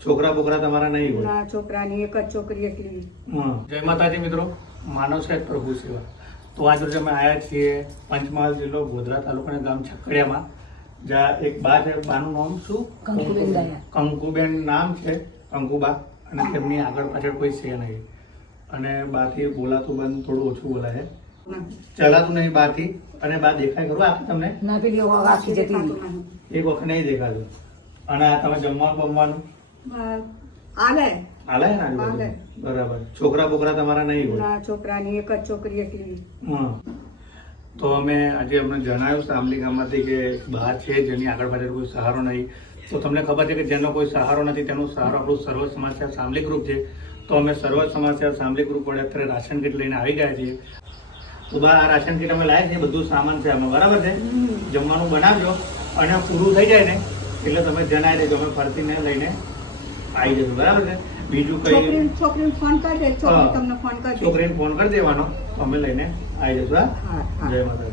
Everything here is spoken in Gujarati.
છોકરા બોકરા તમારા નહીં હોય? ના છોકરાની એક જ છોકરી એટલી જય માતાજી મિત્રો માનવ સાહેબ પ્રભુ સેવા. તો આજ રોજ અમે આવ્યા છીએ પંચમહાલ જિલ્લો ગોધરા તાલુકાના ગામ છકડિયામાં જ્યાં એક બા છે બાનું નામ શું? કંકુબેન કંકુબેન નામ છે કંકુબા અને તેમની આગળ પાછળ કોઈ છે નહીં. અને બાથી બોલાતું બંધ થોડું ઓછું બોલાય. છે ચલાતું નહીં બાથી અને બા દેખાય ખરું આખી તમને. એક વખત નહીં દેખાતું. અને આ તમે જમવાનું બમવાનું આવે આલે. ને? બરાબર. છોકરા બોકરા તમારા નહીં હોય? ના છોકરાની એક જ છોકરી એકલી. હા. તો અમે આજે અમને જણાવ્યું સામલી ગામમાંથી કે બહાર છે જેની આગળ પાછળ કોઈ સહારો નહીં. તો તમને ખબર છે કે જેનો કોઈ સહારો નથી તેનો સહારો આપણું સર્વ સમાચાર સામલી ગ્રુપ છે. તો અમે સર્વ સમાચાર સામલી ગ્રુપ વડે અત્યારે રાશન કીટ લઈને આવી ગયા છીએ. તો બા આ રાશન કીટ અમે લાવ્યા છીએ બધું સામાન છે અમે બરાબર છે? જમવાનું બનાવજો. અને પૂરું થઈ જાય ને એટલે તમે જણાવી દેજો. અમે ફરતીને લઈને આવી જશું બરાબર છે? બીજું કઈ છોકરી છોકરીને ફોન કરી દે છોકરી તમને ફોન કરી છોકરીને ફોન કરી દેવાનો. અમે લઈને આવી જશું હા? હા હા. જય માતા